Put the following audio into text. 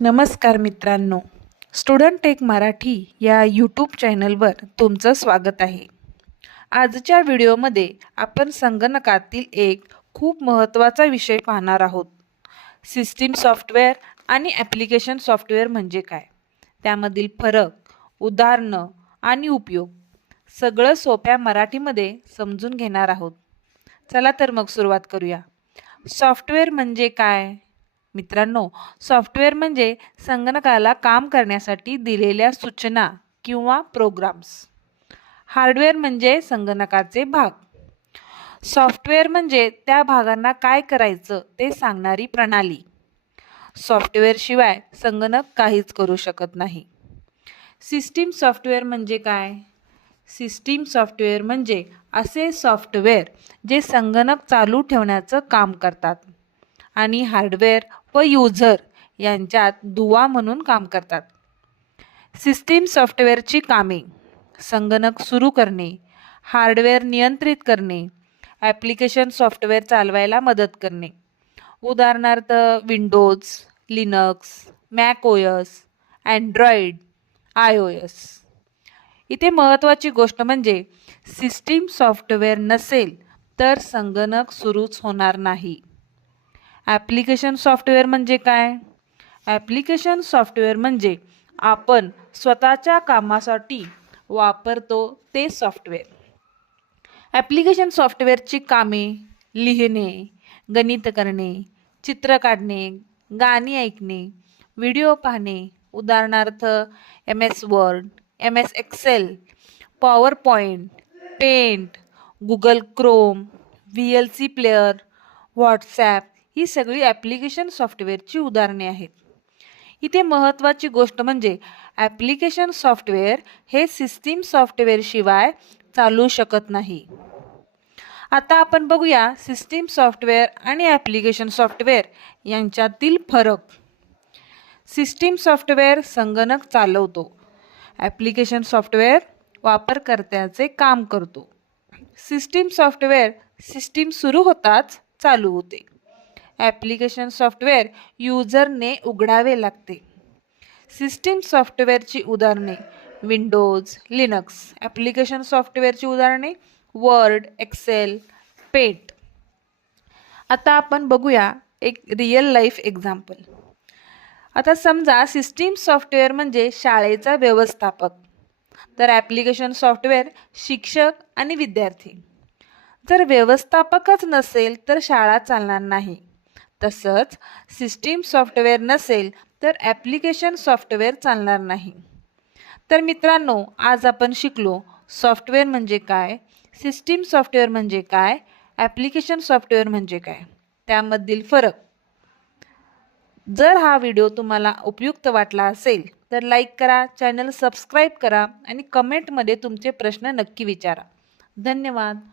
नमस्कार मित्रांनो, student take Marathi या यूट्यूब चॅनलवर तुमचं स्वागत आहे. आजच्या व्हिडिओमध्ये आपण संगणकातील एक खूप महत्त्वाचा विषय पाहणार आहोत. सिस्टीम सॉफ्टवेअर आणि ॲप्लिकेशन सॉफ्टवेअर म्हणजे काय, त्यामधील फरक, उदाहरणं आणि उपयोग सगळं सोप्या मराठीमध्ये समजून घेणार आहोत. चला तर मग सुरुवात करूया. सॉफ्टवेअर म्हणजे काय? मित्रांनो, सॉफ्टवेअर म्हणजे संगणकाला काम करण्यासाठी दिलेल्या सूचना किंवा प्रोग्राम्स. हार्डवेअर म्हणजे संगणकाचे भाग. सॉफ्टवेअर म्हणजे त्या भागांना काय करायचं ते सांगणारी प्रणाली. सॉफ्टवेअर शिवाय संगणक काहीच करू शकत नाही. सिस्टीम सॉफ्टवेअर म्हणजे काय? सिस्टीम सॉफ्टवेअर म्हणजे असे सॉफ्टवेअर जे संगणक चालू ठेवण्याचं काम करतात आणि हार्डवेअर व युजर यांच्यात दुवा म्हणून काम करतात. सिस्टीम सॉफ्टवेअरची कामे: संगणक सुरू करणे, हार्डवेअर नियंत्रित करणे, ॲप्लिकेशन सॉफ्टवेअर चालवायला मदत करणे. उदाहरणार्थ Windows, Linux, Mac OS, Android, iOS. इथे महत्त्वाची गोष्ट म्हणजे सिस्टीम सॉफ्टवेअर नसेल तर संगणक सुरूच होणार नाही. ॲप्लिकेशन सॉफ्टवेअर म्हणजे काय? ॲप्लिकेशन सॉफ्टवेअर म्हणजे आपण स्वतःच्या कामासाठी वापरतो ते सॉफ्टवेअर. ॲप्लिकेशन सॉफ्टवेअरची कामे: लिहिणे, गणित करणे, चित्र काढणे, गाणी ऐकणे, व्हिडिओ पाहणे. उदाहरणार्थ MS Word, MS Excel, PowerPoint, Paint, Google Chrome, VLC player, WhatsApp ही सगळी ॲप्लिकेशन सॉफ्टवेअरची उदाहरणे आहेत. इथे महत्त्वाची गोष्ट म्हणजे ॲप्लिकेशन सॉफ्टवेअर हे सिस्टीम सॉफ्टवेअर शिवाय चालू शकत नाही. आता आपण बघूया सिस्टीम सॉफ्टवेअर आणि ॲप्लिकेशन सॉफ्टवेअर यांच्यातील फरक. सिस्टीम सॉफ्टवेअर संगणक चालवतो. ॲप्लिकेशन सॉफ्टवेअर वापरकर्त्याचे काम करतो. सिस्टीम सॉफ्टवेअर सिस्टीम सुरू होताच चालू होते. ॲप्लिकेशन सॉफ्टवेअर युजरने उघडावे लागते. सिस्टीम सॉफ्टवेअरची उदाहरणे: विंडोज, लिनक्स. ॲप्लिकेशन सॉफ्टवेअरची उदाहरणे: वर्ड, एक्सेल, पेंट. आता आपण बघूया एक रिअल लाईफ एक्झाम्पल. आता समजा सिस्टीम सॉफ्टवेअर म्हणजे शाळेचा व्यवस्थापक, तर ॲप्लिकेशन सॉफ्टवेअर शिक्षक आणि विद्यार्थी. जर व्यवस्थापकच नसेल तर शाळा चालणार नाही. तसंच सिस्टीम सॉफ्टवेअर नसेल तर ॲप्लिकेशन सॉफ्टवेअर चालणार नाही. तर मित्रांनो, आज आपण शिकलो सॉफ्टवेअर म्हणजे काय, सिस्टीम सॉफ्टवेअर म्हणजे काय, ॲप्लिकेशन सॉफ्टवेअर म्हणजे काय, त्यामधील फरक. जर हा व्हिडिओ तुम्हाला उपयुक्त वाटला असेल तर लाईक करा, चॅनल सबस्क्राईब करा आणि कमेंटमध्ये तुमचे प्रश्न नक्की विचारा. धन्यवाद.